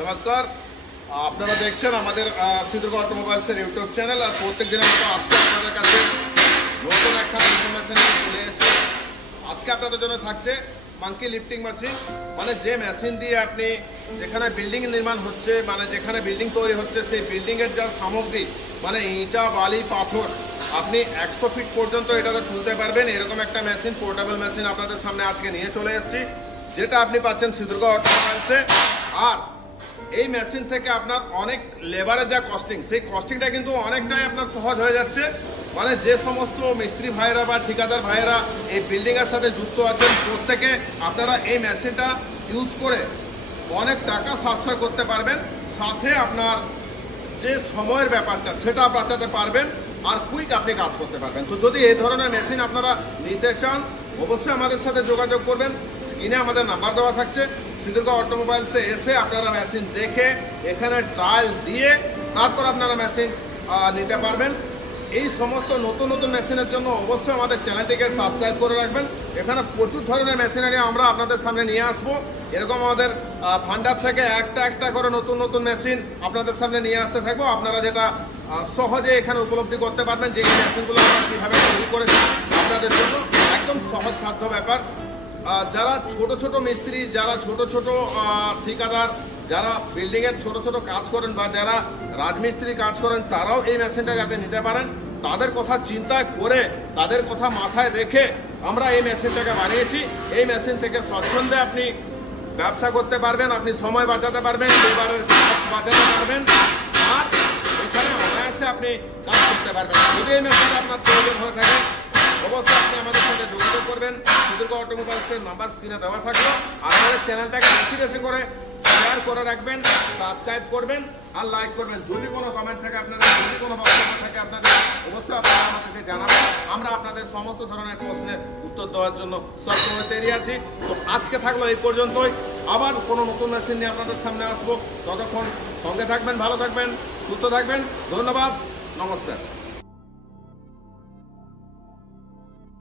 নমস্কার, আপনারা দেখছেন আমাদের সিদ্রুক অটোমোবাইলসের ইউটিউব চ্যানেল। আর প্রত্যেক দিনের মতো আজকে আপনাদের কাছে নতুন একটা ইনফরমেশন নিয়ে চলে এসেছি। আজকে আপনাদের জন্য থাকছে মাঙ্কি লিফটিং মেশিন, মানে যে মেশিন দিয়ে আপনি যেখানে বিল্ডিং নির্মাণ হচ্ছে, মানে যেখানে বিল্ডিং তৈরি হচ্ছে, সেই বিল্ডিংয়ের যা সামগ্রী মানে ইটা, বালি, পাথর, আপনি 100 ফিট পর্যন্ত এটাতে তুলতে পারবেন। এরকম একটা মেশিন, পোর্টেবল মেশিন আপনাদের সামনে আজকে নিয়ে চলে এসেছি, যেটা আপনি পাচ্ছেন সিদ্রুক অটোমোবাইলসে। আর এই মেশিন থেকে আপনার অনেক লেবারের যা কস্টিং, সেই কস্টিংটা কিন্তু অনেকটাই আপনার সহজ হয়ে যাচ্ছে। মানে যে সমস্ত মিস্ত্রি ভাইয়েরা বা ঠিকাদার ভাইয়েরা এই বিল্ডিংয়ের সাথে যুক্ত আছেন, প্রত্যেকে আপনারা এই মেশিনটা ইউজ করে অনেক টাকা সাশ্রয় করতে পারবেন, সাথে আপনার যে সময়ের ব্যাপারটা সেটা বাঁচাতে পারবেন, আর কুইক আপনি কাজ করতে পারবেন। তো যদি এই ধরনের মেশিন আপনারা নিতে চান, অবশ্যই আমাদের সাথে যোগাযোগ করবেন। স্ক্রিনে আমাদের নাম্বার দেওয়া থাকছে। সিদ্রুক অটোমোবাইলসে এসে আপনারা মেশিন দেখে, এখানে ট্রায়াল দিয়ে তারপর আপনারা মেশিন নিতে পারবেন। এই সমস্ত নতুন নতুন মেশিনের জন্য অবশ্যই আমাদের চ্যানেলটিকে সাবস্ক্রাইব করে রাখবেন। এখানে প্রচুর ধরনের মেশিনারি আমরা আপনাদের সামনে নিয়ে আসবো। এরকম আমাদের ভান্ডার থেকে একটা একটা করে নতুন নতুন মেশিন আপনাদের সামনে নিয়ে আসতে থাকবো। আপনারা যেটা সহজে এখানে উপলব্ধি করতে পারবেন যে এই মেশিনগুলো আমরা কীভাবে তৈরি করেছি আপনাদের জন্য একদম সহজ সাধ্য ব্যাপার। যারা ছোট ছোট মিস্ত্রি, যারা ছোট ছোট ঠিকাদার, যারা বিল্ডিংয়ের ছোট ছোট কাজ করেন বা যারা রাজমিস্ত্রি কাজ করেন, তারাও এই মেশিনটা যাতে নিতে পারেন, তাদের কথা চিন্তা করে, তাদের কথা মাথায় রেখে আমরা এই মেশিনটাকে বানিয়েছি। এই মেশিন থেকে স্বচ্ছন্দে আপনি ব্যবসা করতে পারবেন, আপনি সময় বাঁচাতে পারবেন, লেবারের বাঁচাতে পারবেন, আর এখানে অনায়াসে আপনি কাজ করতে পারবেন। যদি এই মেশিনটা আপনার প্রয়োজন হয়ে থাকে, অবশ্যই আপনি আমাদের সাথে যোগাযোগ করবেন। সিদ্রুক অটোমোবাইলসের নাম্বার স্ক্রিনে দেওয়া থাকলো। আর আমাদের চ্যানেলটাকে বেশি বেশি করে শেয়ার করে রাখবেন, সাবস্ক্রাইব করবেন আর লাইক করবেন। যদি কোনো কমেন্ট থাকে আপনাদের, যদি কোনো বক্তব্য থাকে আপনাদের, অবশ্যই আপনারা আমাদেরকে জানাবেন। আমরা আপনাদের সমস্ত ধরনের প্রশ্নের উত্তর দেওয়ার জন্য সবসময় তৈরি আছি। তো আজকে থাকলো এই পর্যন্তই। আবার কোনো নতুন মেশিন নিয়ে আপনাদের সামনে আসবো। ততক্ষণ সঙ্গে থাকবেন, ভালো থাকবেন, সুস্থ থাকবেন। ধন্যবাদ, নমস্কার।